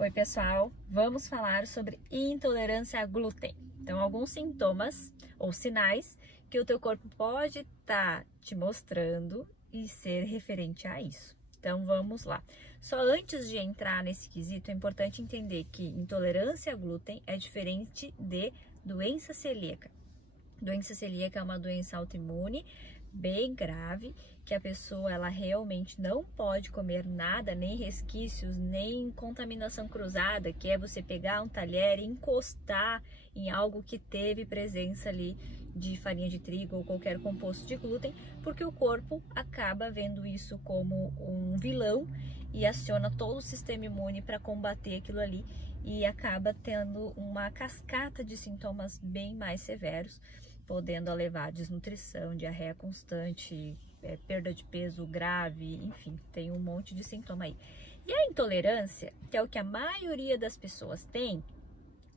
Oi pessoal, vamos falar sobre intolerância a glúten. Então, alguns sintomas ou sinais que o teu corpo pode estar te mostrando e ser referente a isso. Então, vamos lá. Só antes de entrar nesse quesito, é importante entender que intolerância a glúten é diferente de doença celíaca. Doença celíaca é uma doença autoimune bem grave, que a pessoa ela realmente não pode comer nada, nem resquícios, nem contaminação cruzada, que é você pegar um talher e encostar em algo que teve presença ali de farinha de trigo ou qualquer composto de glúten, porque o corpo acaba vendo isso como um vilão e aciona todo o sistema imune para combater aquilo ali e acaba tendo uma cascata de sintomas bem mais severos, podendo levar a desnutrição, diarreia constante, perda de peso grave, enfim, tem um monte de sintoma aí. E a intolerância, que é o que a maioria das pessoas tem,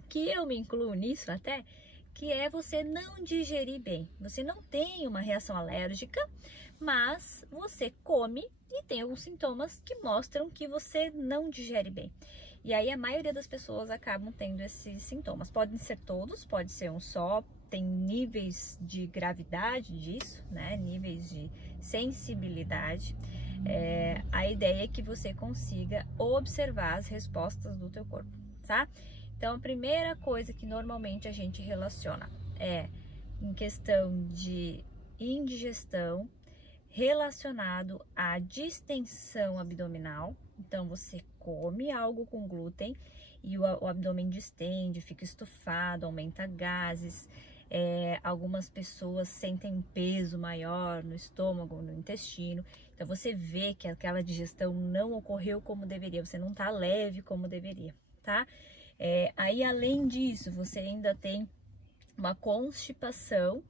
que eu me incluo nisso até, que é você não digerir bem. Você não tem uma reação alérgica, mas você come e tem alguns sintomas que mostram que você não digere bem. E aí a maioria das pessoas acabam tendo esses sintomas. Podem ser todos, pode ser um só, tem níveis de gravidade disso, né? Níveis de sensibilidade. A ideia é que você consiga observar as respostas do teu corpo, tá? Então, a primeira coisa que normalmente a gente relaciona é em questão de indigestão relacionado à distensão abdominal. Então, você come algo com glúten e o abdômen distende, fica estufado, aumenta gases. Algumas pessoas sentem um peso maior no estômago, no intestino. Então, você vê que aquela digestão não ocorreu como deveria, você não tá leve como deveria, tá? Aí, além disso, você ainda tem uma constipação.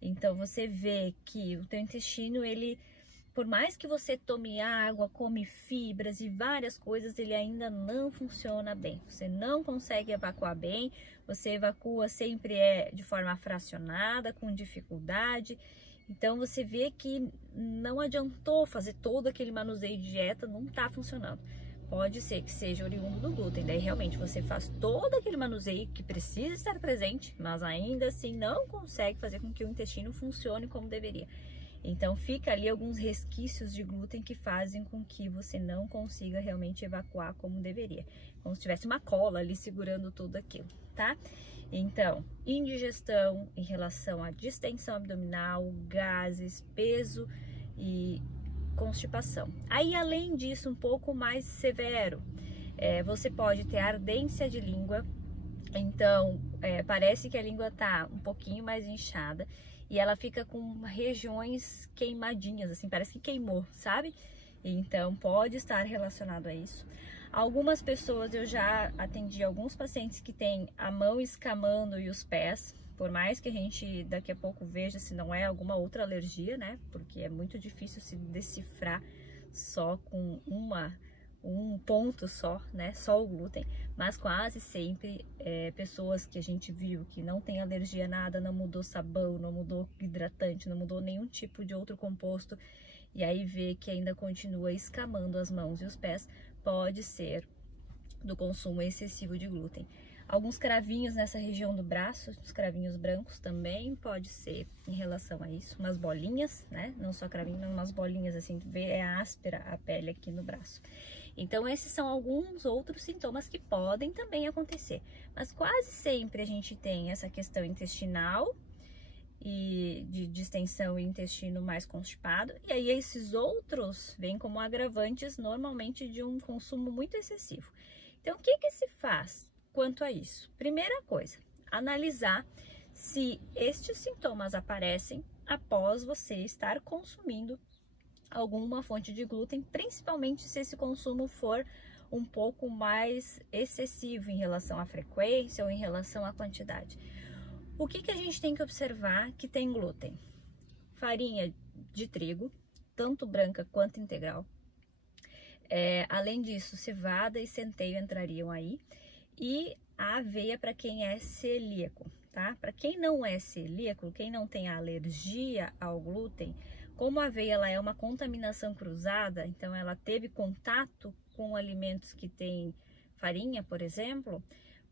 Então, você vê que o teu intestino, ele, por mais que você tome água, come fibras e várias coisas, ele ainda não funciona bem. Você não consegue evacuar bem, você evacua sempre de forma fracionada, com dificuldade. Então, você vê que não adiantou fazer todo aquele manuseio de dieta, não tá funcionando. Pode ser que seja oriundo do glúten, daí realmente você faz todo aquele manuseio que precisa estar presente, mas ainda assim não consegue fazer com que o intestino funcione como deveria. Então fica ali alguns resquícios de glúten que fazem com que você não consiga realmente evacuar como deveria, como se tivesse uma cola ali segurando tudo aquilo, tá? Então, indigestão em relação à distensão abdominal, gases, peso e constipação. Aí, além disso, um pouco mais severo, você pode ter ardência de língua. Então, parece que a língua tá um pouquinho mais inchada e ela fica com regiões queimadinhas, assim, parece que queimou, sabe? Então, pode estar relacionado a isso. Algumas pessoas, eu já atendi alguns pacientes que têm a mão escamando e os pés, por mais que a gente daqui a pouco veja se não é alguma outra alergia, né? Porque é muito difícil se decifrar só com um ponto só, né? Só o glúten. Mas quase sempre pessoas que a gente viu que não tem alergia a nada, não mudou sabão, não mudou hidratante, não mudou nenhum tipo de outro composto, e aí vê que ainda continua escamando as mãos e os pés, pode ser do consumo excessivo de glúten. Alguns cravinhos nessa região do braço, os cravinhos brancos também pode ser em relação a isso, umas bolinhas, né? Não só cravinho, mas umas bolinhas assim, é áspera a pele aqui no braço. Então, esses são alguns outros sintomas que podem também acontecer, mas quase sempre a gente tem essa questão intestinal e de distensão e intestino mais constipado, e aí esses outros vêm como agravantes normalmente de um consumo muito excessivo. Então, o que se faz quanto a isso? Primeira coisa, analisar se estes sintomas aparecem após você estar consumindo alguma fonte de glúten, principalmente se esse consumo for um pouco mais excessivo em relação à frequência ou em relação à quantidade. O que a gente tem que observar que tem glúten? Farinha de trigo, tanto branca quanto integral. Além disso, cevada e centeio entrariam aí. E a aveia para quem é celíaco, tá? Para quem não é celíaco, quem não tem alergia ao glúten, como a aveia ela é uma contaminação cruzada, então ela teve contato com alimentos que têm farinha, por exemplo,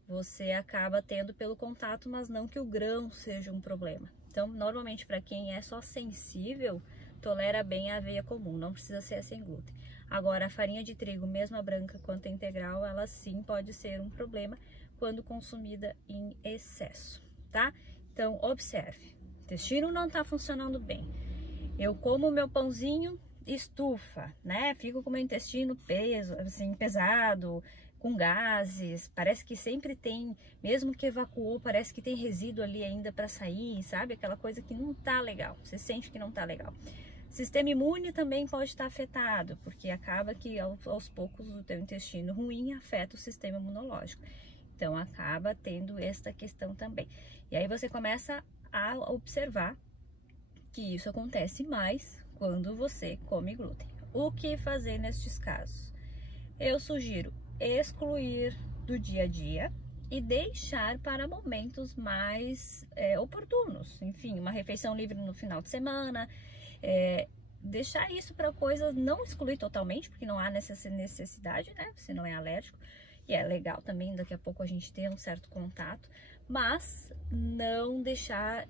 você acaba tendo pelo contato, mas não que o grão seja um problema. Então, normalmente, para quem é só sensível, tolera bem a aveia comum, não precisa ser sem glúten. Agora, a farinha de trigo, mesmo a branca quanto a integral, ela sim pode ser um problema quando consumida em excesso, tá? Então, observe, o intestino não tá funcionando bem. Eu como meu pãozinho, estufa, né? Fico com o meu intestino pesado, com gases, parece que sempre tem, mesmo que evacuou, parece que tem resíduo ali ainda para sair, sabe? Aquela coisa que não tá legal, você sente que não tá legal. Sistema imune também pode estar afetado, porque acaba que aos poucos o teu intestino ruim afeta o sistema imunológico. Então acaba tendo esta questão também. E aí você começa a observar que isso acontece mais quando você come glúten. O que fazer nestes casos? Eu sugiro excluir do dia a dia e deixar para momentos mais oportunos. Enfim, uma refeição livre no final de semana, deixar isso para coisas, não excluir totalmente, porque não há necessidade, né? Você não é alérgico. E é legal também, daqui a pouco a gente ter um certo contato, mas não deixar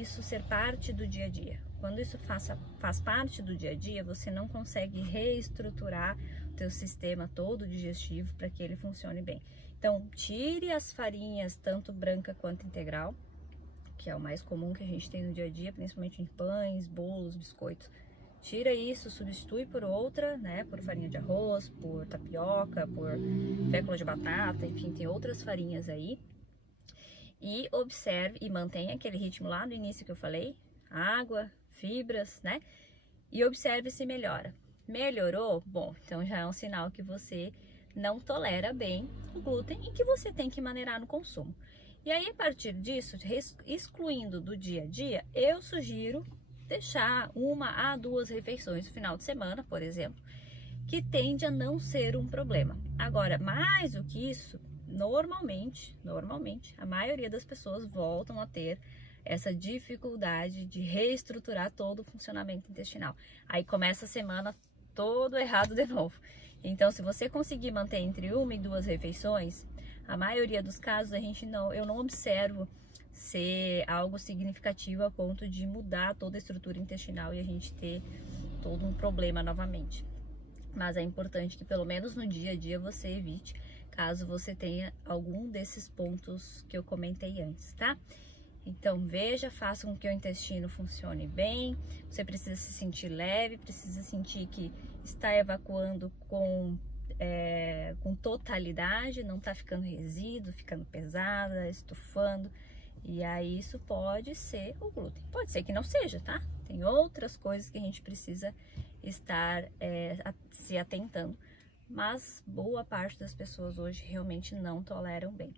isso ser parte do dia a dia. Quando isso faz parte do dia a dia, você não consegue reestruturar o teu sistema todo digestivo para que ele funcione bem. Então, tire as farinhas, tanto branca quanto integral, que é o mais comum que a gente tem no dia a dia, principalmente em pães, bolos, biscoitos. Tira isso, substitui por outra, né? Por farinha de arroz, por tapioca, por fécula de batata, enfim, tem outras farinhas aí. E observe e mantenha aquele ritmo lá no início que eu falei, água, fibras, né? E observe se melhora. Melhorou? Bom, então já é um sinal que você não tolera bem o glúten e que você tem que maneirar no consumo. E aí, a partir disso, excluindo do dia a dia, eu sugiro deixar 1 a 2 refeições no final de semana, por exemplo, que tende a não ser um problema. Agora, mais do que isso, normalmente, a maioria das pessoas voltam a ter essa dificuldade de reestruturar todo o funcionamento intestinal. Aí começa a semana todo errado de novo. Então, se você conseguir manter entre 1 e 2 refeições, a maioria dos casos eu não observo ser algo significativo a ponto de mudar toda a estrutura intestinal e a gente ter todo um problema novamente. Mas é importante que pelo menos no dia a dia você evite, caso você tenha algum desses pontos que eu comentei antes, tá? Então veja, faça com que o intestino funcione bem, você precisa se sentir leve, precisa sentir que está evacuando com totalidade, não está ficando resíduo, ficando pesada, estufando. E aí isso pode ser o glúten. Pode ser que não seja, tá? Tem outras coisas que a gente precisa estar se atentando. Mas boa parte das pessoas hoje realmente não toleram bem.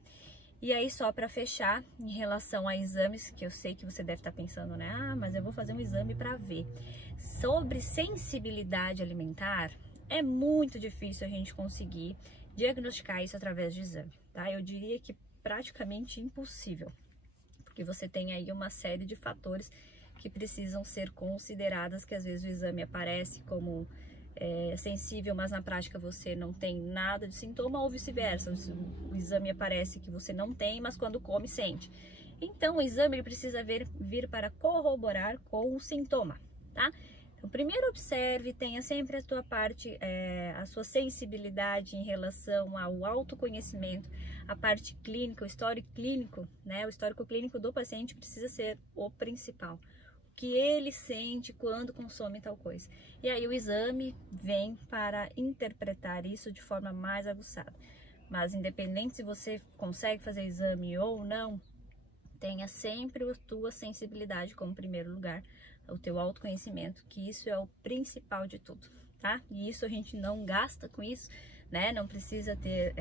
E aí só para fechar, em relação a exames, que eu sei que você deve estar pensando, né? Ah, mas eu vou fazer um exame para ver. Sobre sensibilidade alimentar, é muito difícil a gente conseguir diagnosticar isso através de exame, tá? Eu diria que praticamente impossível. Porque você tem aí uma série de fatores que precisam ser consideradas, que às vezes o exame aparece como sensível, mas na prática você não tem nada de sintoma, ou vice-versa, o exame aparece que você não tem, mas quando come sente. Então o exame ele precisa vir para corroborar com o sintoma, tá? Então primeiro observe, tenha sempre a tua parte, a sua sensibilidade em relação ao autoconhecimento, a parte clínica, o histórico clínico, né? O histórico clínico do paciente precisa ser o principal. O que ele sente quando consome tal coisa. E aí o exame vem para interpretar isso de forma mais aguçada. Mas independente se você consegue fazer exame ou não, tenha sempre a tua sensibilidade como primeiro lugar, o teu autoconhecimento, que isso é o principal de tudo, tá? E isso a gente não gasta com isso, né? Não precisa ter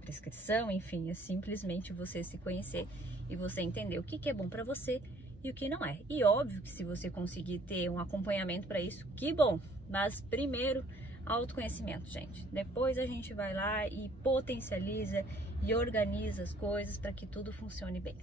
prescrição, enfim, é simplesmente você se conhecer e você entender o que é bom para você e o que não é. E óbvio que se você conseguir ter um acompanhamento para isso, que bom! Mas primeiro, autoconhecimento, gente. Depois a gente vai lá e potencializa e organiza as coisas para que tudo funcione bem.